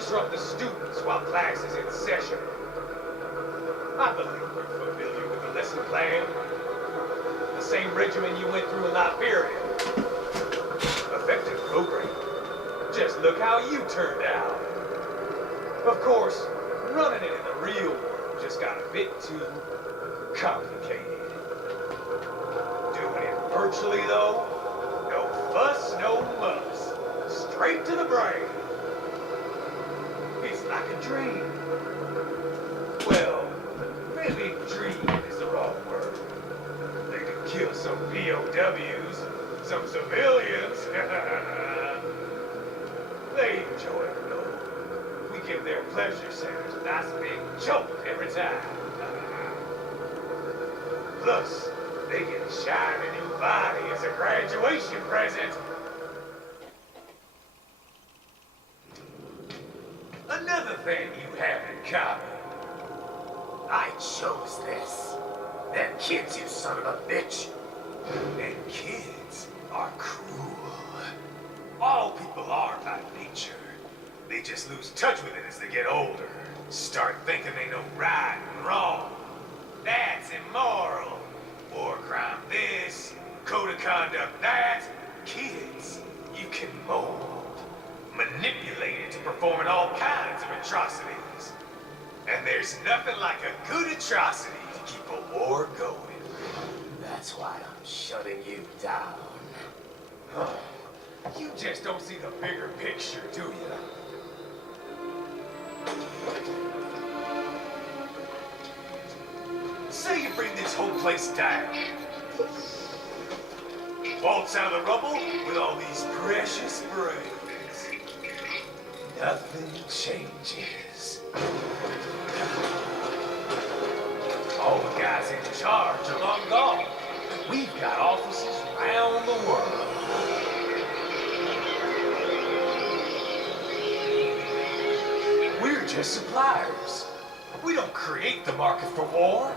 disrupt the students while class is in session. I believe you're familiar with the lesson plan. The same regimen you went through in Liberia. Effective program. Just look how you turned out. Of course, running it in the real world just got a bit too complicated. Doing it virtually, though, no fuss, no muss. Straight to the brain. It's like a dream. Well, maybe dream is the wrong word. They could kill some POWs, some civilians. They enjoy it, though. We give their pleasure centers a nice big jolt every time. Plus, they get a shiny new body as a graduation present. Another thing you have in common. I chose this. Them kids, you son of a bitch. And kids are cruel. All people are by nature. They just lose touch with it as they get older. Start thinking they know right and wrong. That's immoral. War crime this, code of conduct that. Kids, you can mold, manipulate it to performing all kinds of atrocities. And there's nothing like a good atrocity to keep a war going. That's why I'm shutting you down. You just don't see the bigger picture, do you? Say you bring this whole place down. Waltz out of the rubble with all these precious brains. Nothing changes. All the guys in charge are long gone. We've got offices around the world. We're just suppliers. We don't create the market for war.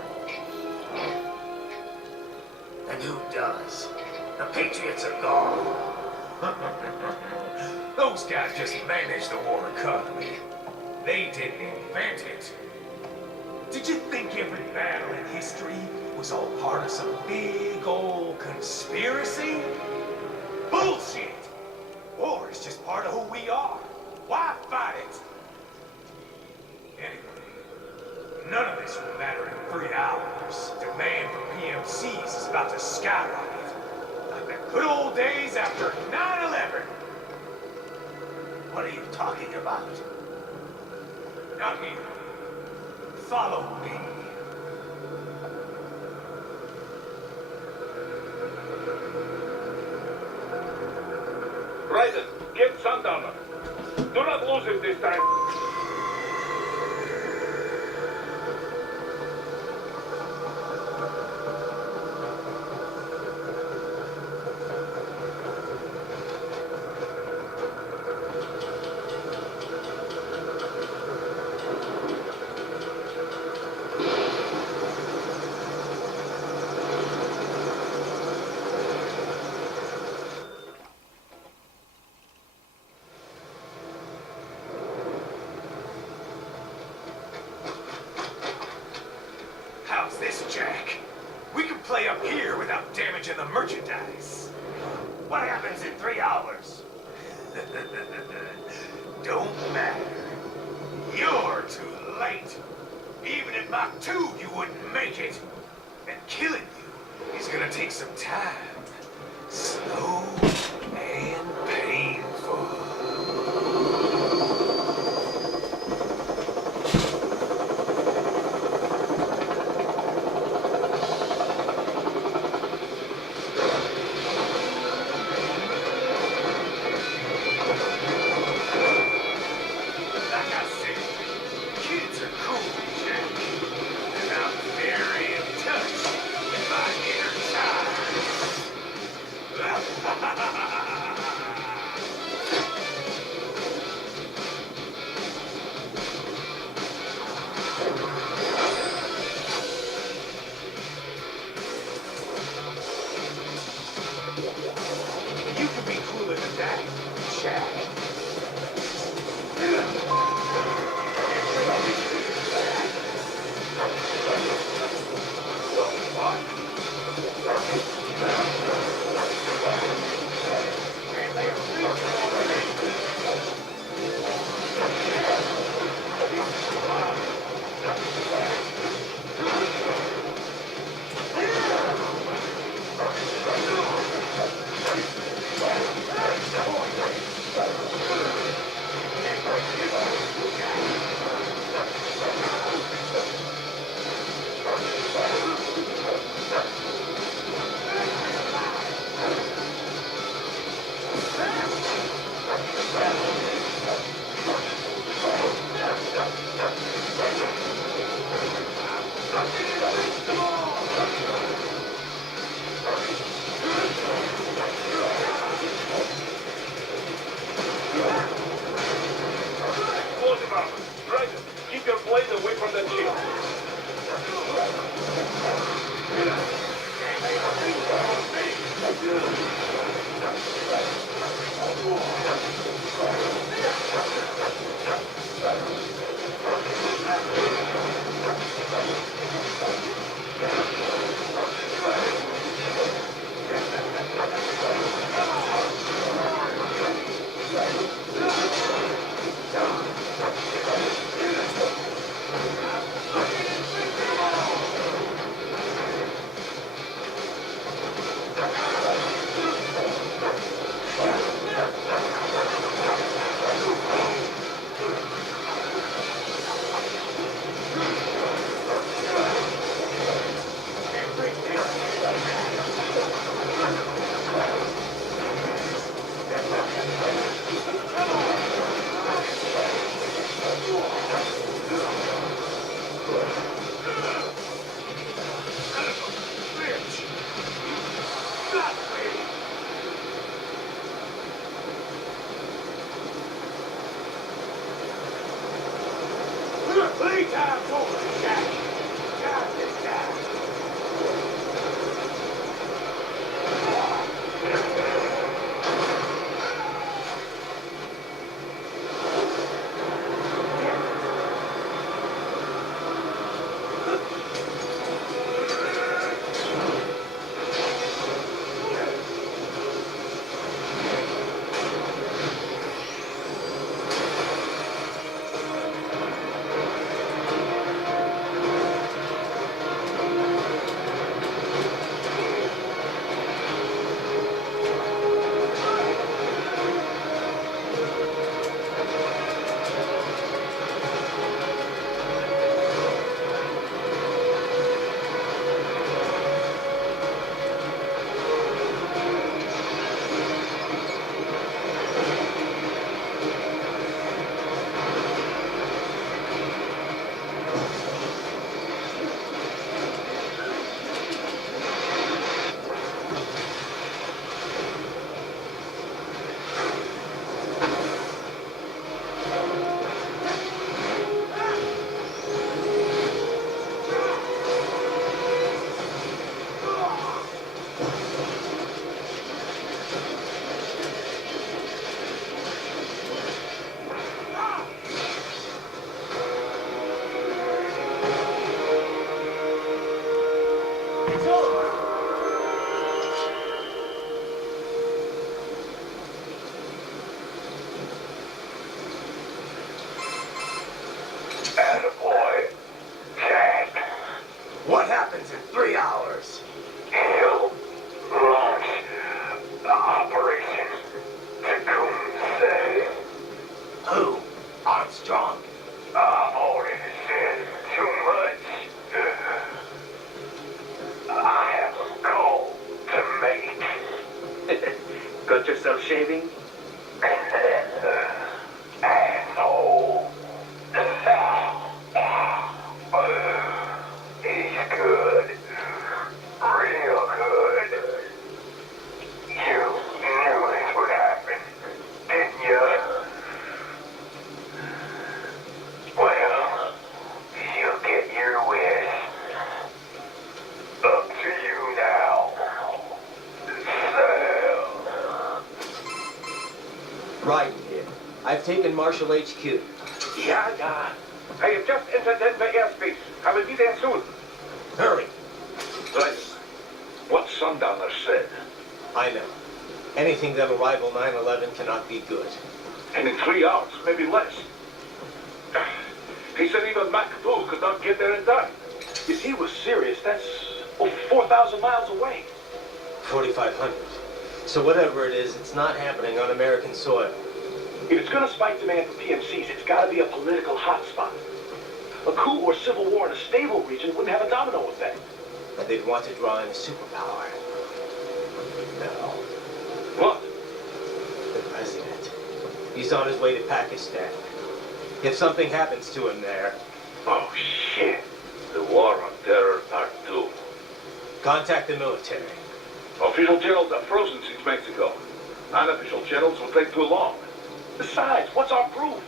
And who does? The Patriots are gone. Those guys just manage the war economy. They didn't invent it. Did you think every battle in history was all part of some big old conspiracy? Bullshit! War is just part of who we are. Why fight it? Anyway, none of this will matter in 3 hours. Demand for PMCs is about to skyrocket. Like the good old days after 9/11. What are you talking about? Not here. Follow me. Ryzen, get Sundowner. Do not lose him this time. How's this, Jack? We can play up here without damaging the merchandise. What happens in 3 hours? Don't matter. You're too late. Even at Mach 2, you wouldn't make it. And killing you is gonna take some time. Slow and painful. You can be cooler than that, Jack. Playtime's over, Jack. Time to die. Attaboy. Jack. What happens in 3 hours? He'll launch the Operation Tecumseh. Who? Armstrong? I've already said too much. I have a call to make. Got yourself shaving? Asshole. He's good. Real good. You knew this would happen, didn't you? Well, you'll get your wish. Up to you now. Sam. Right here. I've taken Marshall HQ. Yeah. I have just entered Denver airspace. I will be there soon. Hurry. Right. What Sundowner said. I know. Anything that'll rival 9/11 cannot be good. And in 3 hours, maybe less. He said even Mach 2 could not get there in time. If he was serious, that's over 4,000 miles away. 4,500. So whatever it is, it's not happening on American soil. If it's going to spike demand for PMCs, it's got to be a political hotspot. A coup or civil war in a stable region wouldn't have a domino effect. And they'd want to draw in a superpower. No. What? The president. He's on his way to Pakistan. If something happens to him there, Oh, shit. The War on Terror Part 2. contact the military. Official channels are frozen since Mexico. Unofficial channels will take too long. Besides, what's our proof?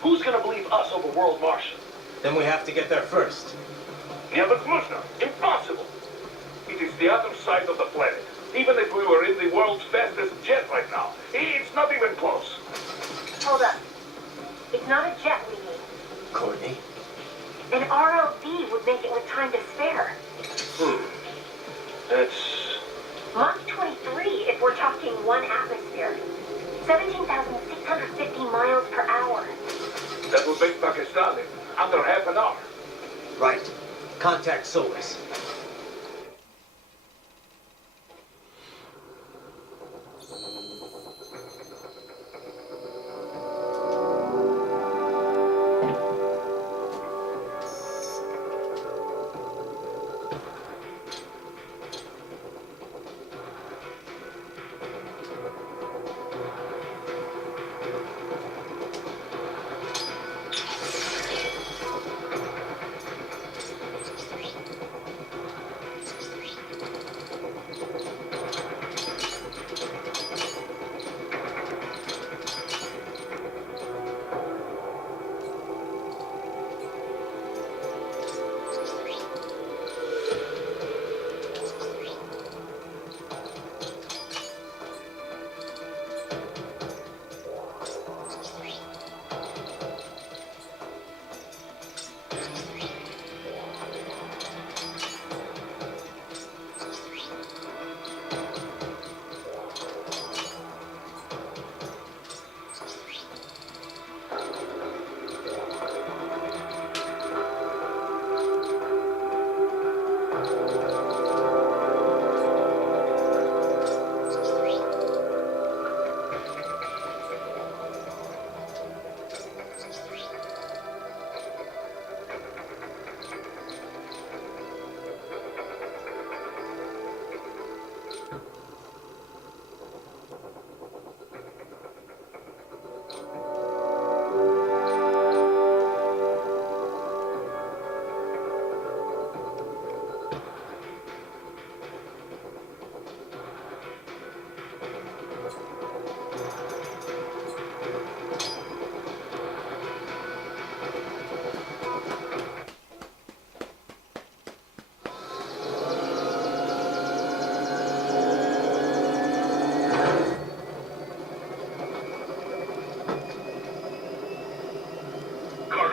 Who's going to believe us over World Marshal? Then we have to get there first. Невозможно. Impossible. It is the other side of the planet. Even if we were in the world's fastest jet right now, it's not even close. Hold up. It's not a jet we need. Courtney? An ROV would make it with time to spare. That's... Mach 23 if we're talking 1 atmosphere. 17,650 miles per hour. That will make Pakistan in under half an hour. Right. Contact Solus.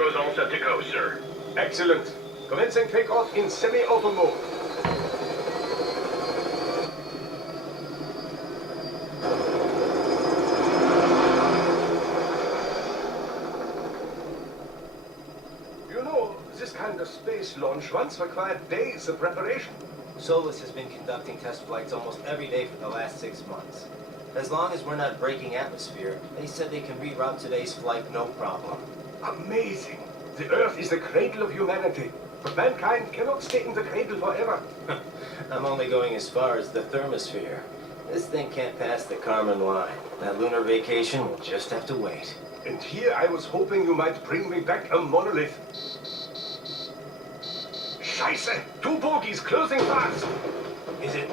Gyro's all set to go, sir. Excellent. Commencing takeoff in semi-auto mode. You know, this kind of space launch once required days of preparation. Solus has been conducting test flights almost every day for the last 6 months. As long as we're not breaking atmosphere, they said they can reroute today's flight no problem. Amazing. The Earth is the cradle of humanity, but mankind cannot stay in the cradle forever. I'm only going as far as the thermosphere. This thing can't pass the Kármán line. That lunar vacation will just have to wait. And here I was hoping you might bring me back a monolith. Scheiße! 2 bogies closing fast! Is it?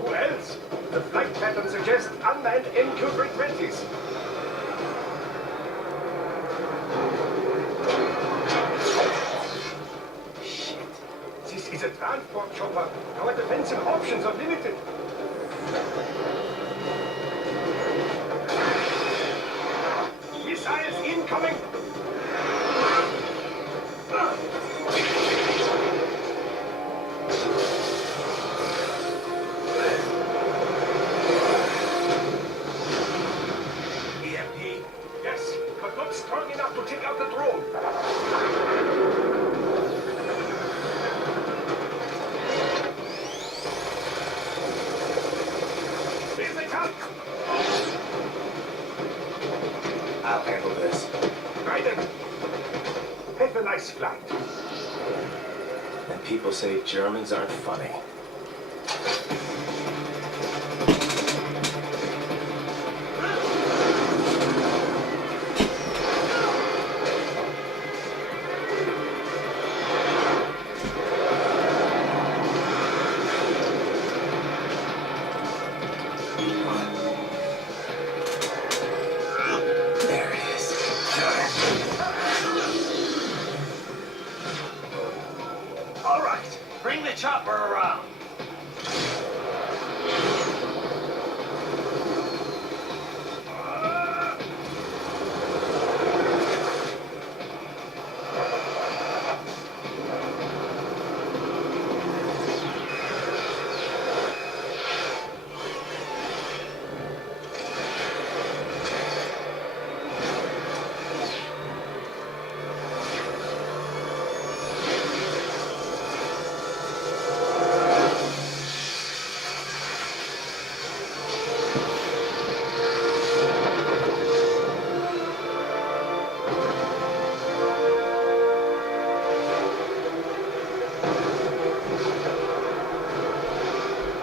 Who else? The flight pattern suggests unmanned MQ-320s. Shit. This is a transport chopper. Our defensive options are limited. Missiles incoming! EMP? Yes, but not strong enough to take out the drone. Here they come! I'll handle this. Raiden! Have a nice flight. And people say Germans aren't funny. There it is. All right, bring the chopper around.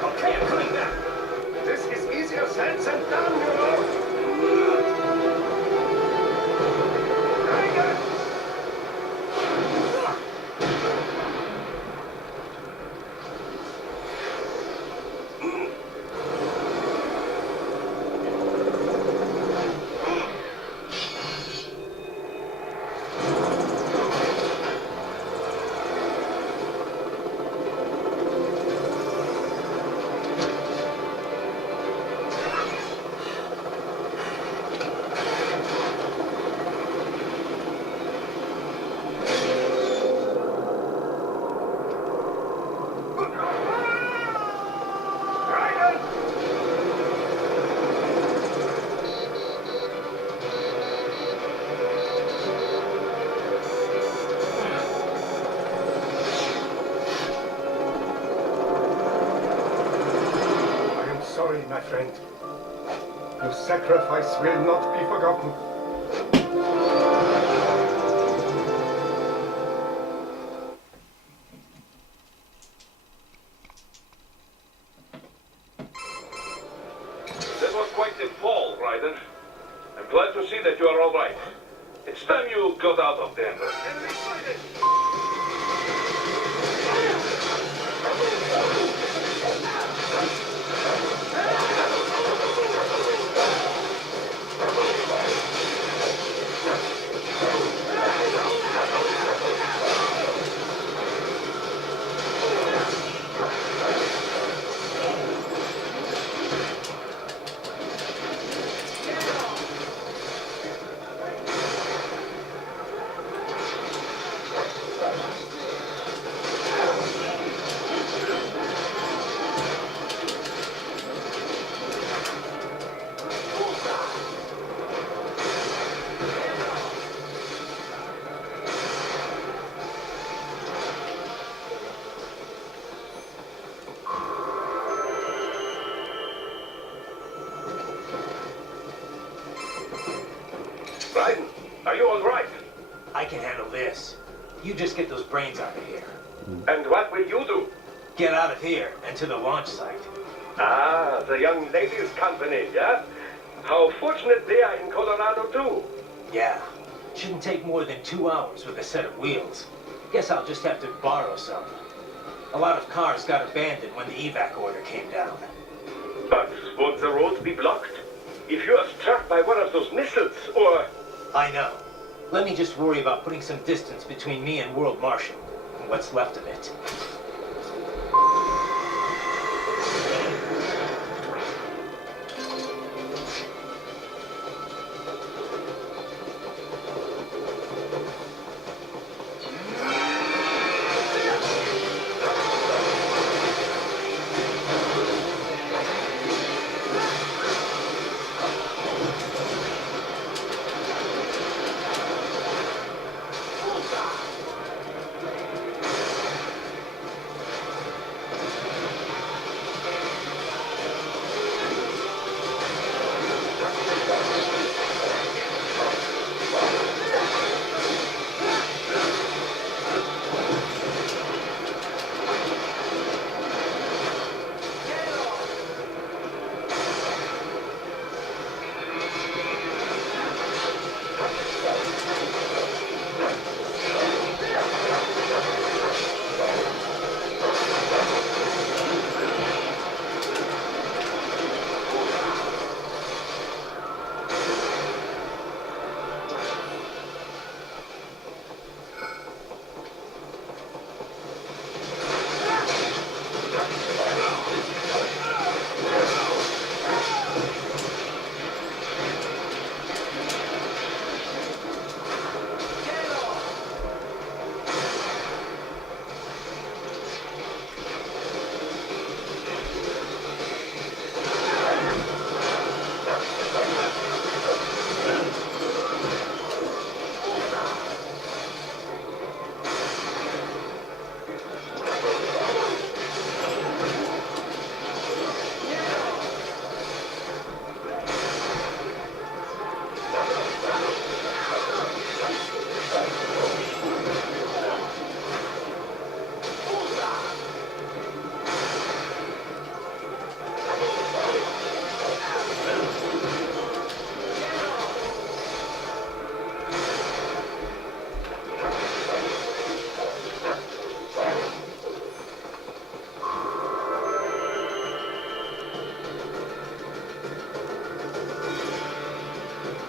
Okay, I'm coming back. This is easier said than done, you know. Raiden! Raiden! I am sorry, my friend. Your sacrifice will not be forgotten. That was quite the fall, Raiden. I'm glad to see that you are all right. It's time you got out of Denver. Enemy sighted! Raiden, are you all right? I can handle this. You just get those brains out of here. And what will you do? Get out of here and to the launch site. Ah, the young ladies' company, yeah? How fortunate they are in Colorado, too. Yeah. Shouldn't take more than 2 hours with a set of wheels. Guess I'll just have to borrow some. A lot of cars got abandoned when the evac order came down. But won't the roads be blocked? If you are struck by one of those missiles, or... I know. Let me just worry about putting some distance between me and World Marshal. What's left of it.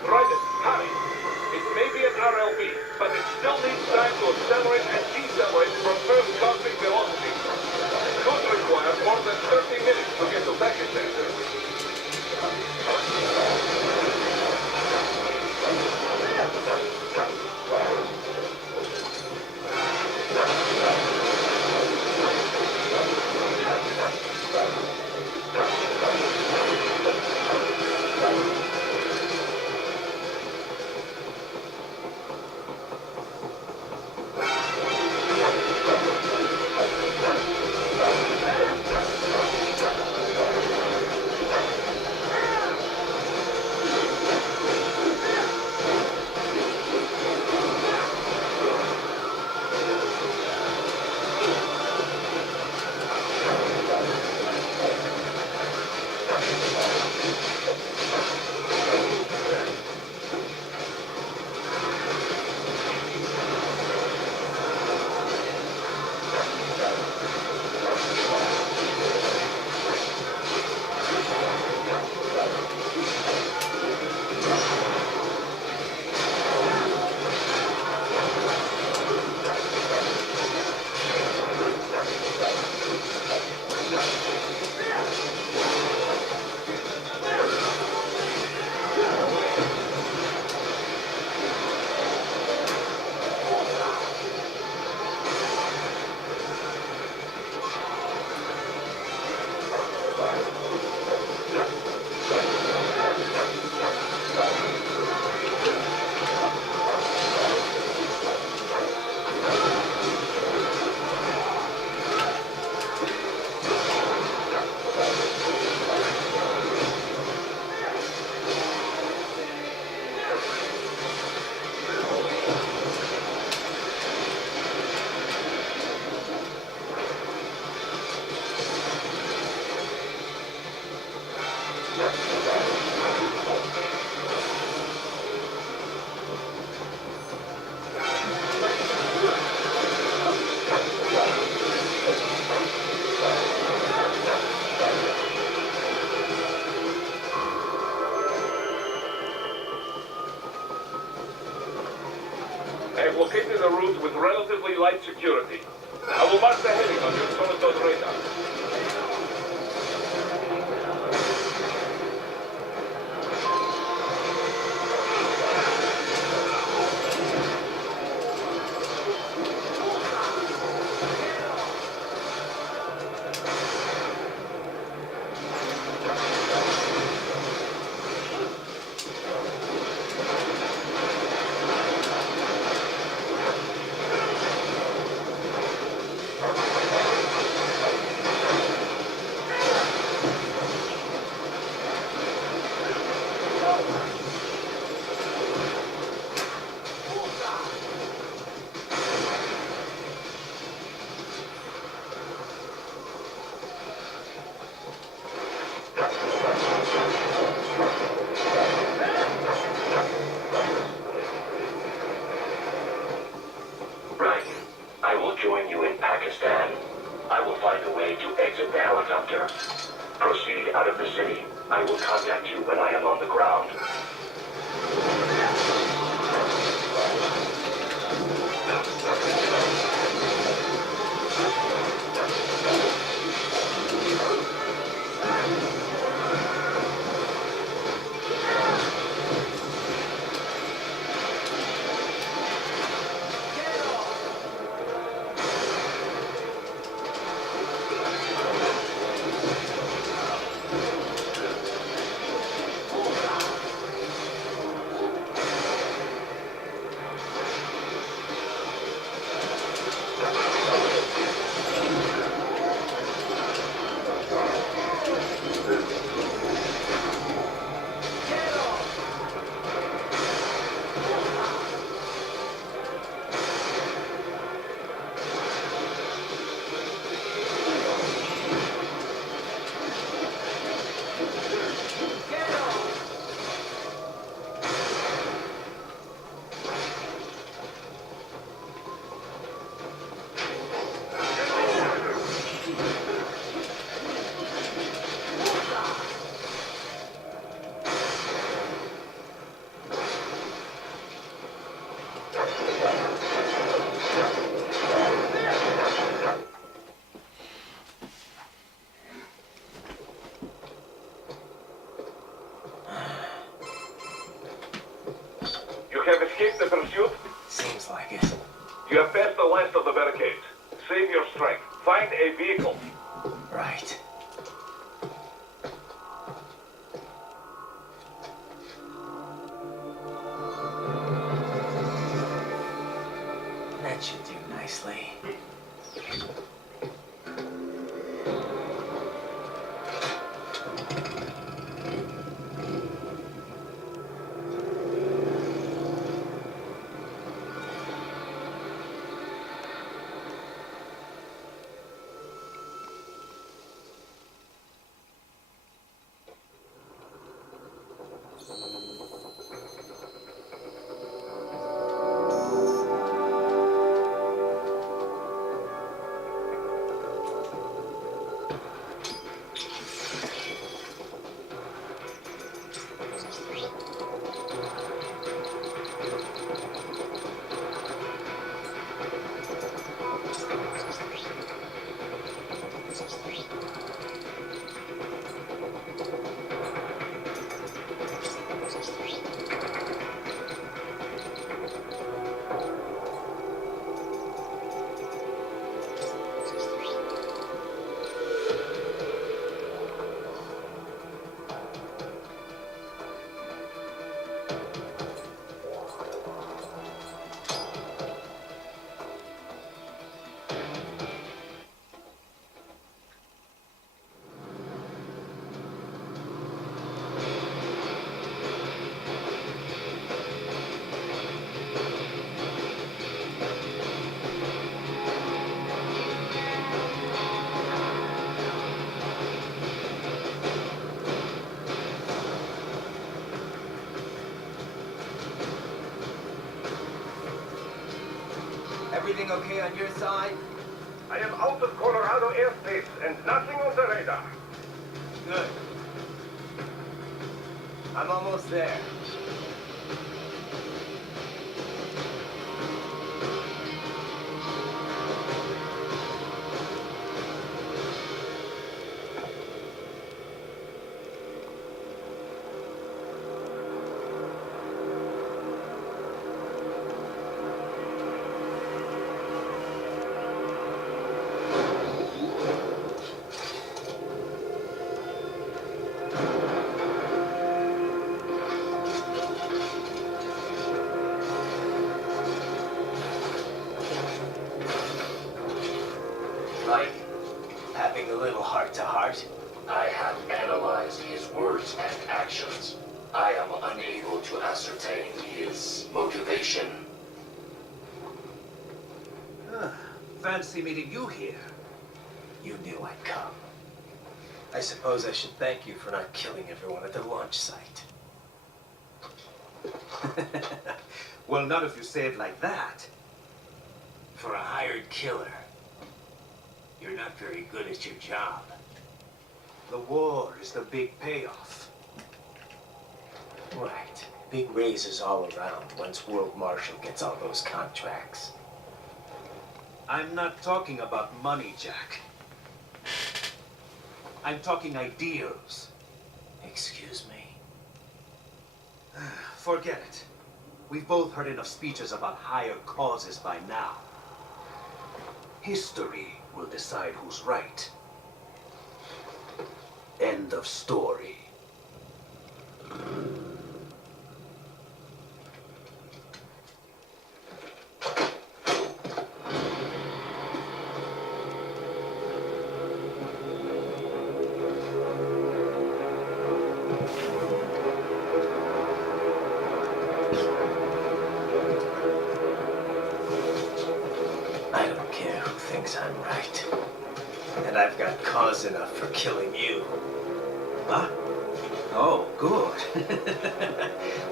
Raiden, hurry! It may be an RLB, but it still needs time to accelerate and decelerate from first cosmic velocity. Could require more than 30 minutes to get to package center. have located a route with relatively light security. I will mark the heading on your solid radar. Right. I will join you in Pakistan. I will find a way to exit the helicopter. Proceed out of the city. I will contact you when I am on the ground. You have escaped the pursuit? Seems like it. You have passed the last of the barricades. Save your strength. Find a vehicle. Right. That should do nicely. Everything okay on your side? I am out of Colorado airspace and nothing on the radar. Good. I'm almost there. having a little heart-to-heart? I have analyzed his words and actions. I am unable to ascertain his motivation. Fancy meeting you here. You knew I'd come. I suppose I should thank you for not killing everyone at the launch site. Well, not if you say it like that. For a hired killer, you're not very good at your job. The war is the big payoff. Right. Big raises all around once World Marshal gets all those contracts. I'm not talking about money, Jack. I'm talking ideals. Excuse me? Forget it. We've both heard enough speeches about higher causes by now. History will decide who's right. End of story. I don't care who thinks I'm right. And I've got cause enough for killing you. Huh? Oh, good.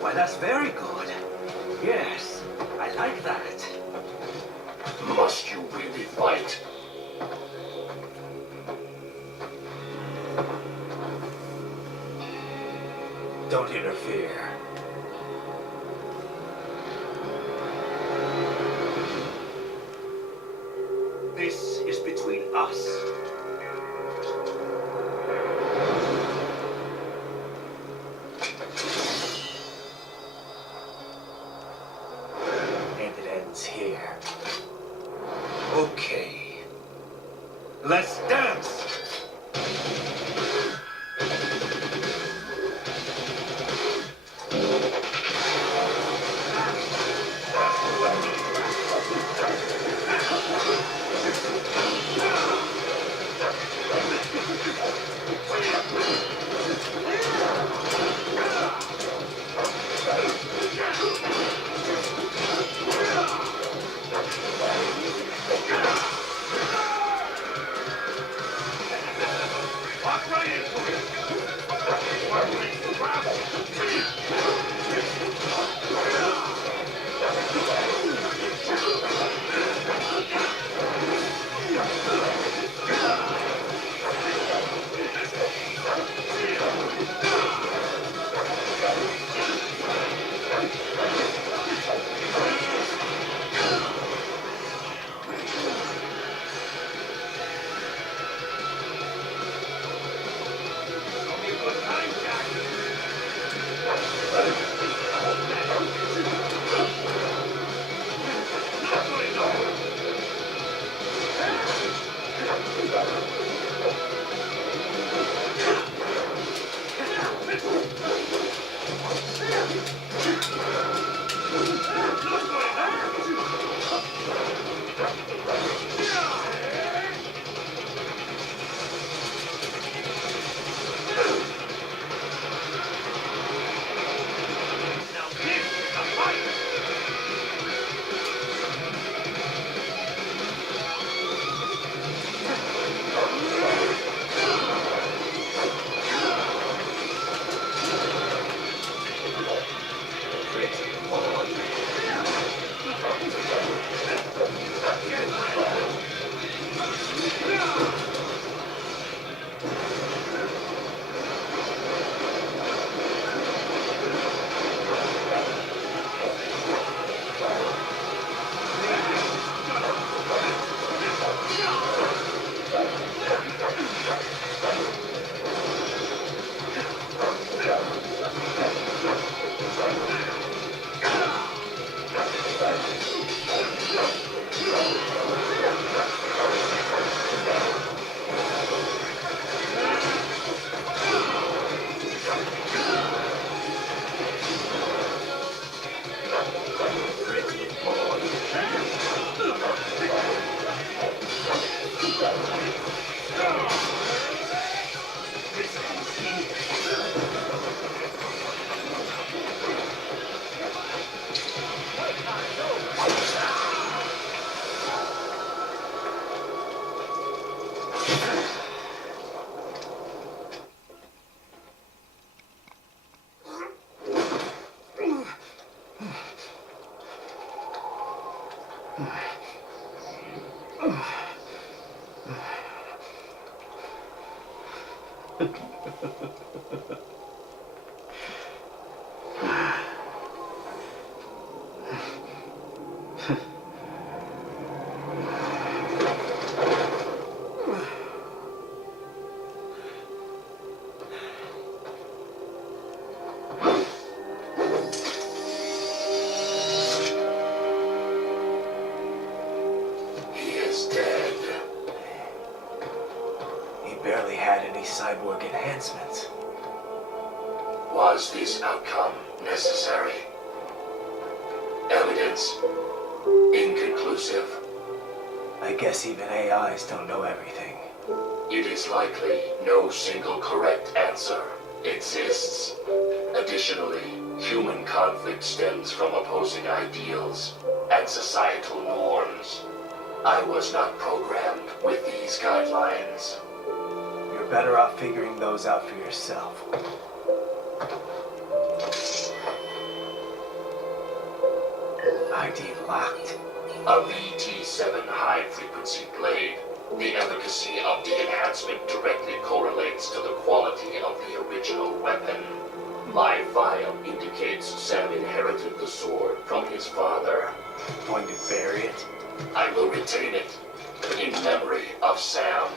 Why, that's very good. Yes, I like that. Must you really fight? Don't interfere. This is between us. And it ends here. Okay. Let's dance! He is dead. He barely had any cyborg enhancements. Was this outcome necessary? Evidence inconclusive. I guess even AIs don't know everything. It is likely no single correct answer exists. Additionally, human conflict stems from opposing ideals and societal norms. I was not programmed with these guidelines. You're better off figuring those out for yourself. ID locked. A VT7 high-frequency blade. The efficacy of the enhancement directly correlates to the quality of the original weapon. My file indicates Sam inherited the sword from his father. Going to bury it? I will retain it in memory of Sam.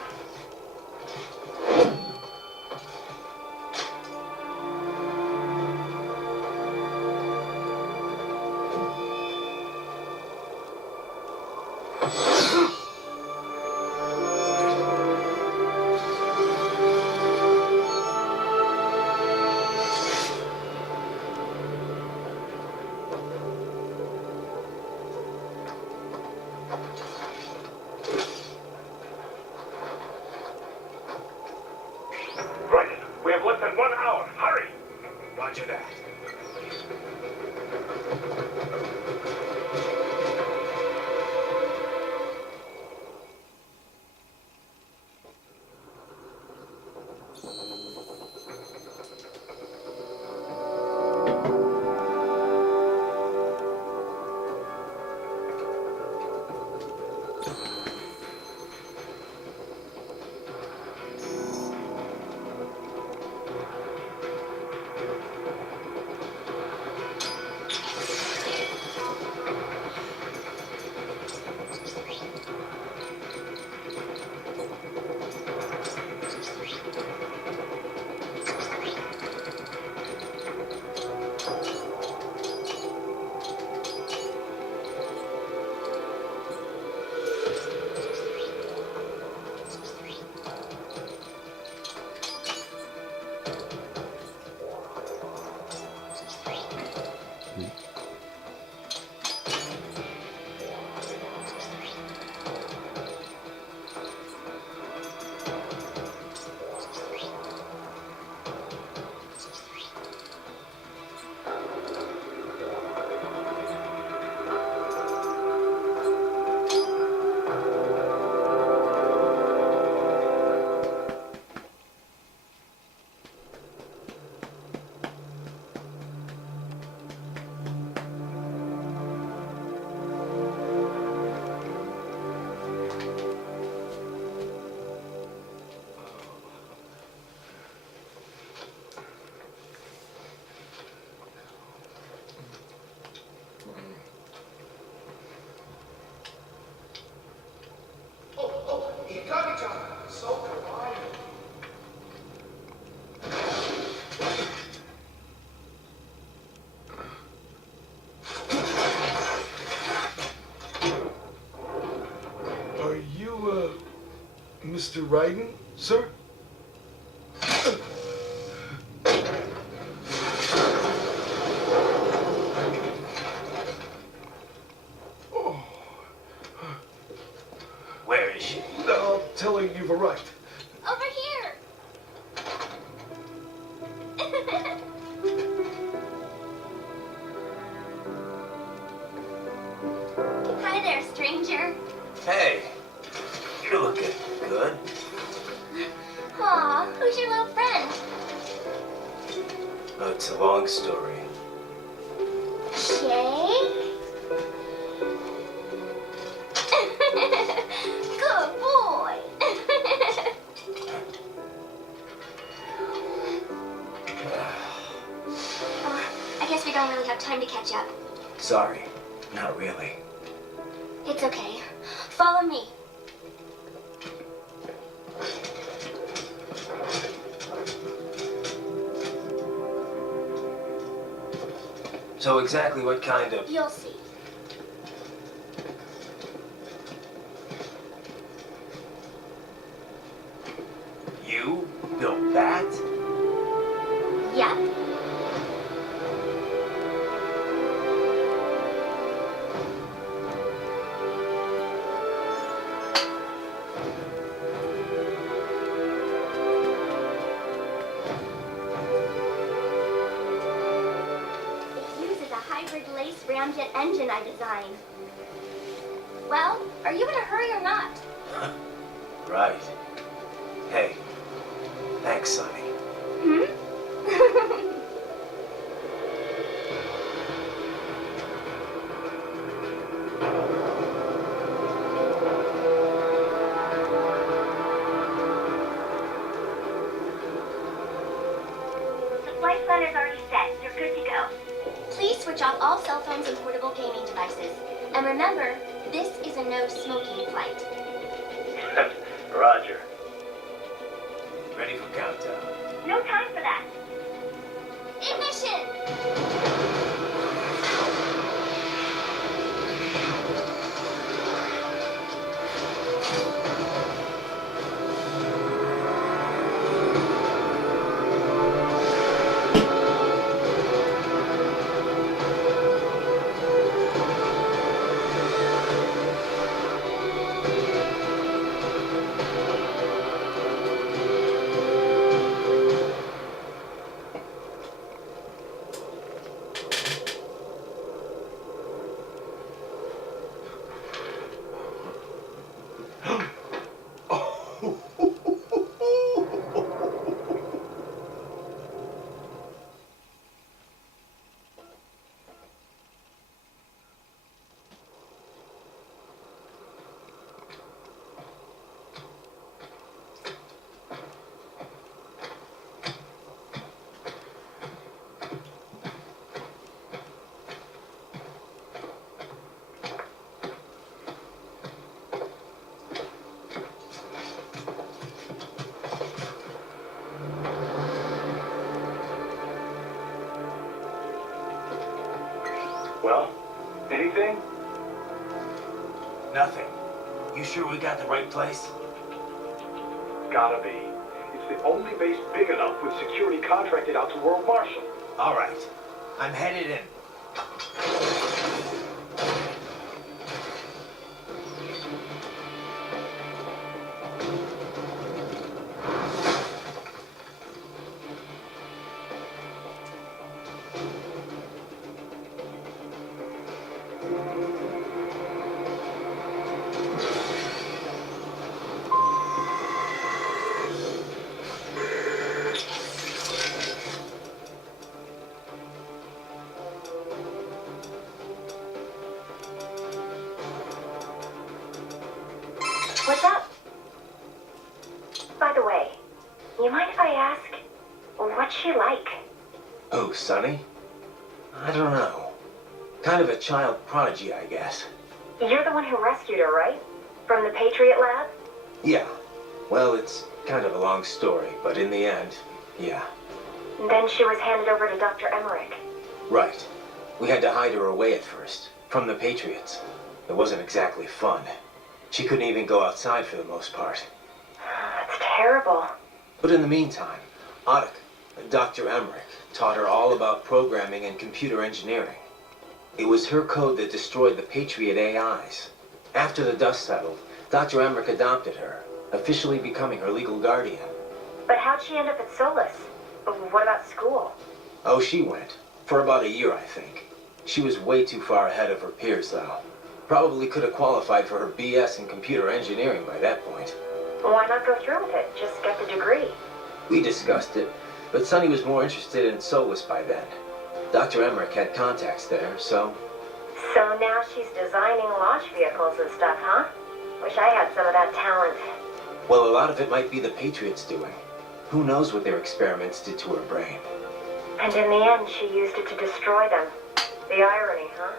Right. We have less than 1 hour. Hurry! Roger that. Are you, Mr. Ryden, sir? Where is she? I'll tell her you've arrived. Over here! Hi there, stranger. Hey, you're looking good. Aw, who's your little friend? Oh, it's a long story. Shay? Good boy. I guess we don't really have time to catch up. Sorry, not really. It's okay. Follow me. So exactly what kind of... You'll see. You built that? Yep. It uses a hybrid lace ramjet engine I designed. Well, are you in a hurry or not? Right. Hey, thanks, Sonny. Hmm? The flight planner's already set. You're good to go. Please switch off all cell phones and portable gaming devices. And remember, this is a no smoking flight. Roger. Ready for countdown. No time for that. Ignition! Well, anything? Nothing. You sure we got the right place? Gotta be. It's the only base big enough with security contracted out to World Marshal. All right. I'm headed in. What's up? By the way, you mind if I ask, what's she like? Oh, Sonny? I don't know. Kind of a child prodigy, I guess. You're the one who rescued her, right? From the Patriot lab? Yeah. Well, it's kind of a long story, but in the end, yeah. Then she was handed over to Dr. Emmerich. Right. We had to hide her away at first, from the Patriots. It wasn't exactly fun. She couldn't even go outside for the most part. That's terrible. But in the meantime, Otto, Dr. Emmerich, taught her all about programming and computer engineering. It was her code that destroyed the Patriot AIs. After the dust settled, Dr. Emmerich adopted her, officially becoming her legal guardian. But how'd she end up at Solus? What about school? Oh, she went. For about a year, I think. She was way too far ahead of her peers, though. Probably could have qualified for her BS in computer engineering by that point. Why not go through with it? Just get the degree. We discussed it, but Sonny was more interested in Solus by then. Dr. Emmerich had contacts there, so... So now she's designing launch vehicles and stuff, huh? Wish I had some of that talent. Well, a lot of it might be the Patriots doing. Who knows what their experiments did to her brain. And in the end, she used it to destroy them. The irony, huh?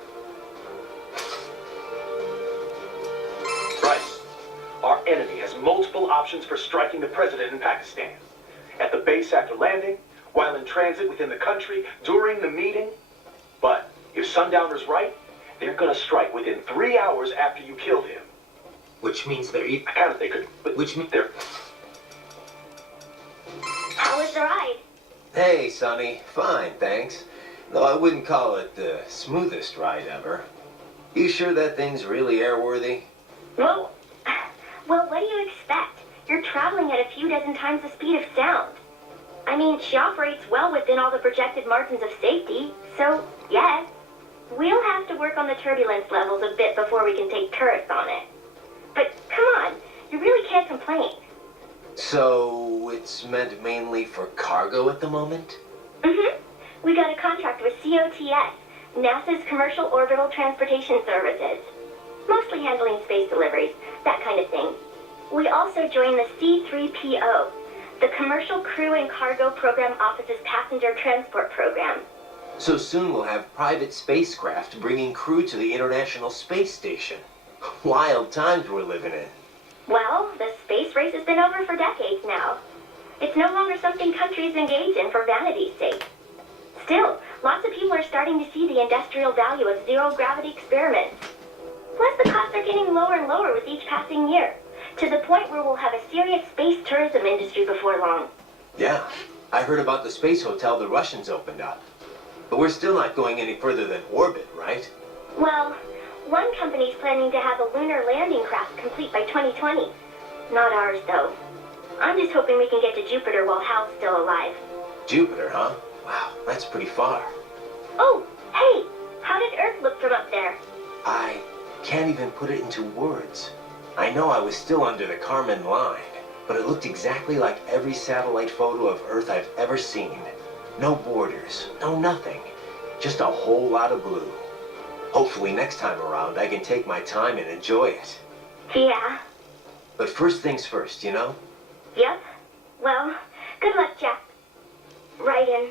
Right. Our enemy has multiple options for striking the president in Pakistan. At the base after landing, while in transit within the country, during the meeting. But if Sundowner's right, they're gonna strike within 3 hours after you killed him. Which means they're... I counted they could... Which means they're... How was the ride? Hey, Sonny. Fine, thanks. Though I wouldn't call it the smoothest ride ever. You sure that thing's really airworthy? Well, what do you expect? You're traveling at a few dozen times the speed of sound. I mean, she operates well within all the projected margins of safety, so yes. We'll have to work on the turbulence levels a bit before we can take tourists on it. But come on, you really can't complain. So, it's meant mainly for cargo at the moment? Mm-hmm. We got a contract with COTS, NASA's Commercial Orbital Transportation Services. Mostly handling space deliveries, that kind of thing. We also joined the C3PO, the Commercial Crew and Cargo Program Office's Passenger Transport Program. So soon we'll have private spacecraft bringing crew to the International Space Station. Wild times we're living in. Well, the space race has been over for decades now. It's no longer something countries engage in for vanity's sake. Still, lots of people are starting to see the industrial value of zero-gravity experiments. Plus, the costs are getting lower and lower with each passing year, to the point where we'll have a serious space tourism industry before long. Yeah, I heard about the space hotel the Russians opened up. But we're still not going any further than orbit, right? Well, one company's planning to have a lunar landing craft complete by 2020. Not ours, though. I'm just hoping we can get to Jupiter while Hal's still alive. Jupiter, huh? Wow, that's pretty far. Oh, hey! How did Earth look from up there? I can't even put it into words. I know I was still under the Kármán line, but it looked exactly like every satellite photo of Earth I've ever seen. No borders, no nothing. Just a whole lot of blue. Hopefully next time around I can take my time and enjoy it. Yeah. But first things first, you know? Yep. Well, good luck, Jack. Right in.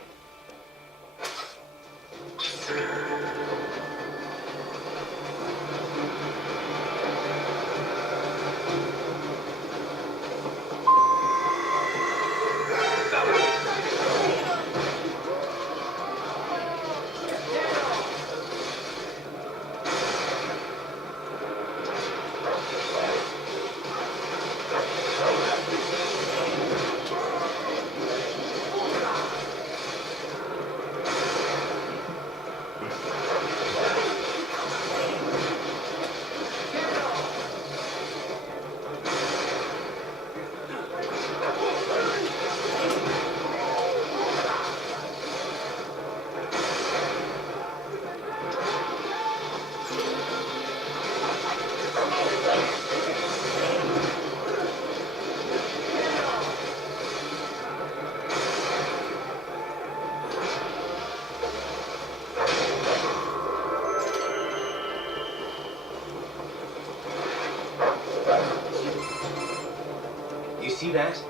You see that?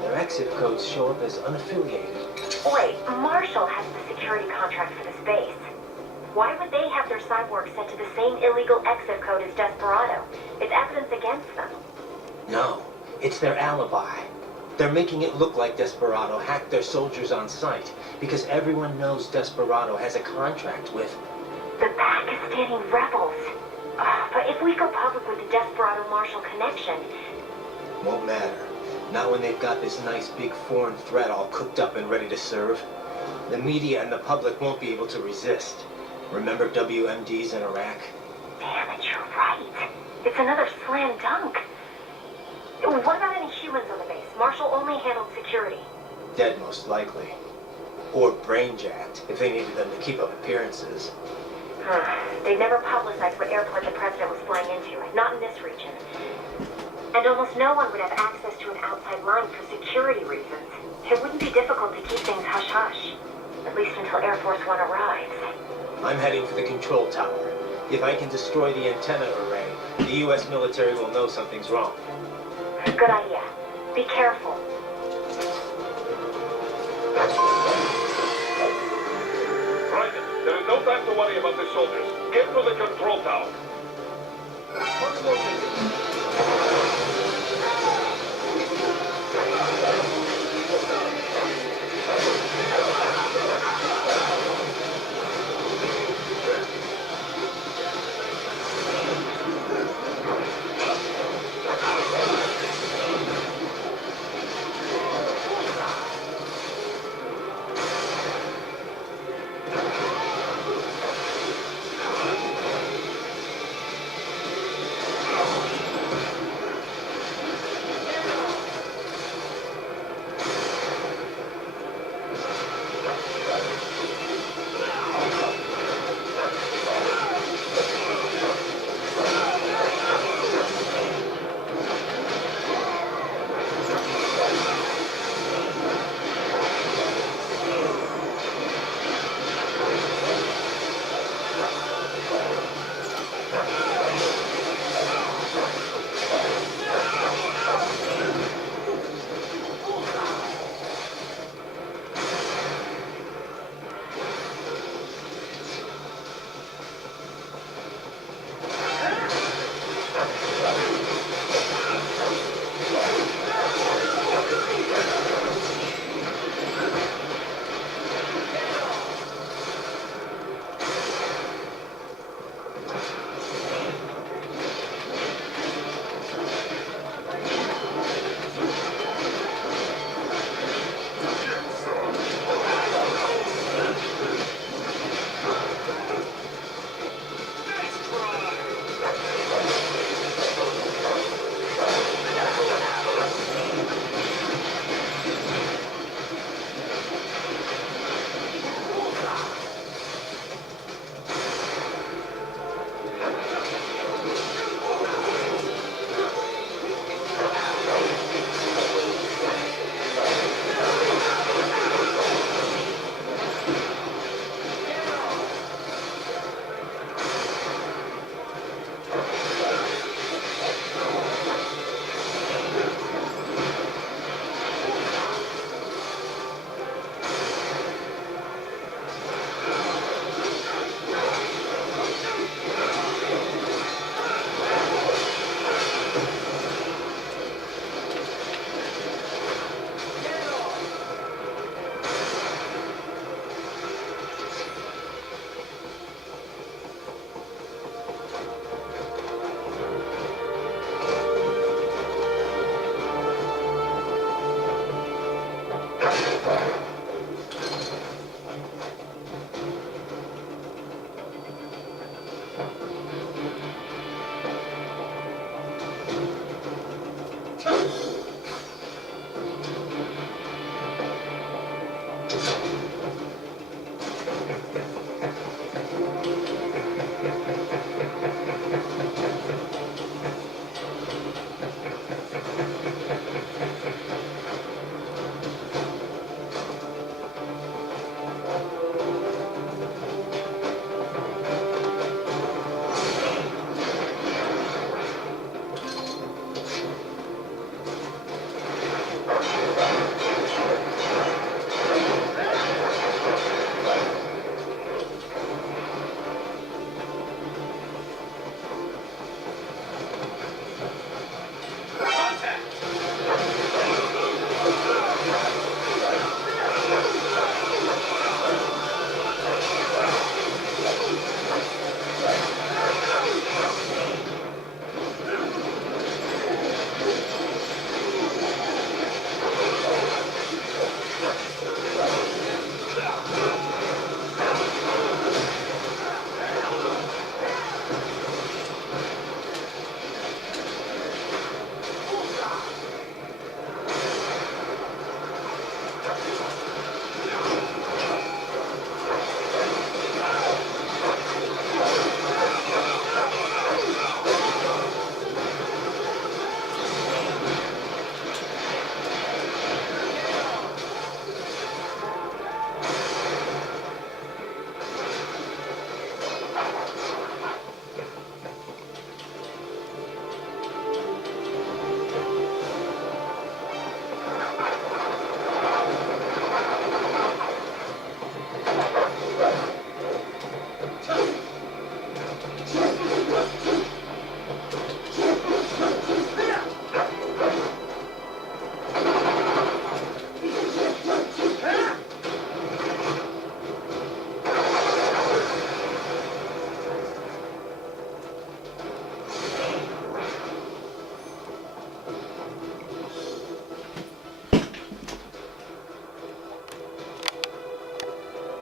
Their exit codes show up as unaffiliated. Wait, Marshall has the security contract for the base. Why would they have their cyborgs set to the same illegal exit code as Desperado? It's evidence against them. No, it's their alibi. They're making it look like Desperado hacked their soldiers on sight because everyone knows Desperado has a contract with... The Pakistani rebels. But if we go public with the Desperado-Marshall connection... Won't matter. Not when they've got this nice big foreign threat all cooked up and ready to serve. The media and the public won't be able to resist. Remember WMDs in Iraq? Damn it, you're right. It's another slam dunk. What about any humans on the base? Marshall only handled security. Dead, most likely. Or brain-jacked, if they needed them to keep up appearances. Huh. They'd never publicized what airport the president was flying into, not in this region. And almost no one would have access to an outside line for security reasons. It wouldn't be difficult to keep things hush-hush, at least until Air Force One arrives. I'm heading for the control tower. If I can destroy the antenna array, the U.S. military will know something's wrong. Good idea. Be careful. Right, there is no time to worry about the soldiers. Get to the control tower.